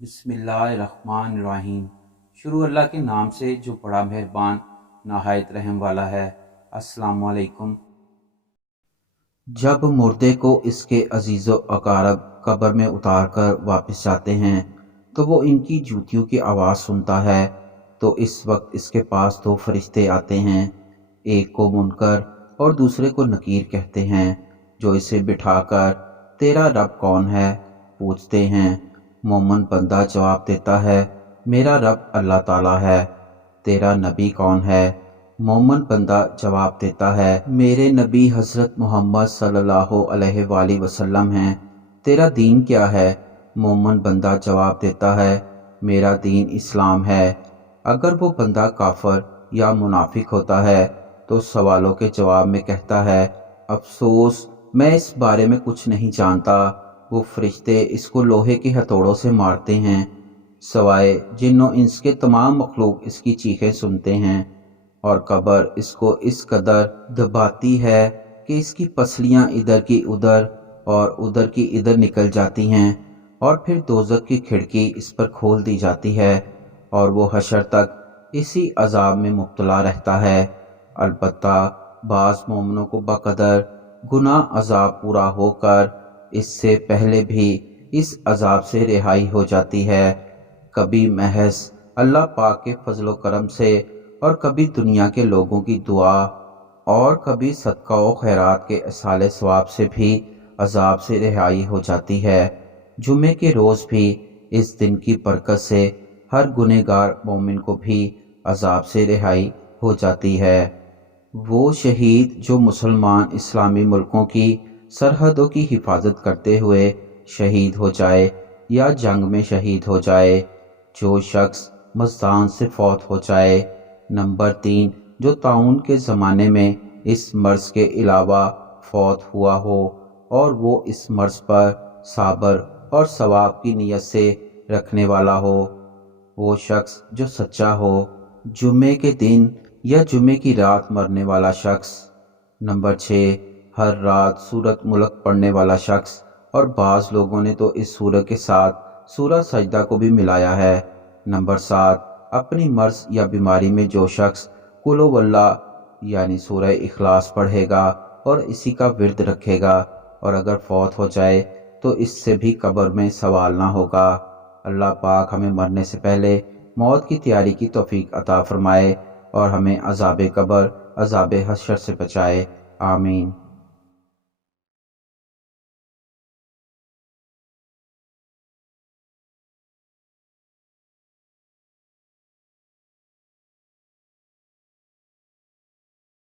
बिस्मिल्लाहिर्रहमानिर्रहीम। शुरू अल्लाह के नाम से जो बड़ा मेहरबान नहायत रहम वाला है। अस्सलाम वालेकुम। जब मुर्दे को इसके अजीज़ो अकारब कब्र में उतार कर वापस जाते हैं तो वो इनकी जूतियों की आवाज़ सुनता है। तो इस वक्त इसके पास दो फरिश्ते आते हैं, एक को मुनकर और दूसरे को नकीर कहते हैं, जो इसे बिठाकर तेरा रब कौन है पूछते हैं। मोमन बंदा जवाब देता है, मेरा रब अल्लाह ताला है। तेरा नबी कौन है? मोमन बंदा जवाब देता है, मेरे नबी हज़रत मोहम्मद सल्लल्लाहु अलैहि वसल्लम हैं। तेरा दीन क्या है? मोमन बंदा जवाब देता है, मेरा दीन इस्लाम है। अगर वो बंदा काफर या मुनाफिक होता है तो सवालों के जवाब में कहता है, अफसोस मैं इस बारे में कुछ नहीं जानता। वो फरिश्ते इसको लोहे के हथौड़ों से मारते हैं, सवाए जिन्नो इंस के तमाम मखलूक इसकी चीखें सुनते हैं। और कब्र इसको इस कदर दबाती है कि इसकी पसलियां इधर की उधर और उधर की इधर निकल जाती हैं, और फिर दोज़ख की खिड़की इस पर खोल दी जाती है और वो हशर तक इसी अजाब में मुब्तला रहता है। अलबत्ता बाज़ मोमिनों को बकदर गुनाह अजाब पूरा होकर इससे पहले भी इस अजाब से रिहाई हो जाती है। कभी महज अल्लाह पाक के फजलो करम से और कभी दुनिया के लोगों की दुआ और कभी सदका व खैरात के असाले सवाब से भी अजाब से रिहाई हो जाती है। जुमे के रोज़ भी इस दिन की बरकत से हर गुनहगार मोमिन को भी अजाब से रिहाई हो जाती है। वो शहीद जो मुसलमान इस्लामी मुल्कों की सरहदों की हिफाजत करते हुए शहीद हो जाए या जंग में शहीद हो जाए। जो शख्स मज़दान से फौत हो जाए। नंबर 3, जो ताउन के ज़माने में इस मर्ज़ के अलावा फौत हुआ हो और वो इस मर्ज़ पर साबर और सवाब की नीयत से रखने वाला हो। वो शख्स जो सच्चा हो। जुमे के दिन या जुमे की रात मरने वाला शख्स। नंबर 6, हर रात सूरत मुल्क पढ़ने वाला शख्स, और बाज़ लोगों ने तो इस सूरत के साथ सूरत सजदा को भी मिलाया है। नंबर 7, अपनी मर्ज़ या बीमारी में जो शख्स कुल वल्लाह यानी सूरह इखलास पढ़ेगा और इसी का विर्द रखेगा, और अगर फौत हो जाए तो इससे भी कब्र में सवाल ना होगा। अल्लाह पाक हमें मरने से पहले मौत की तैयारी की तौफीक अता फरमाए और हमें अज़ाब कब्र अज़ाब हशर से बचाए। आमीन।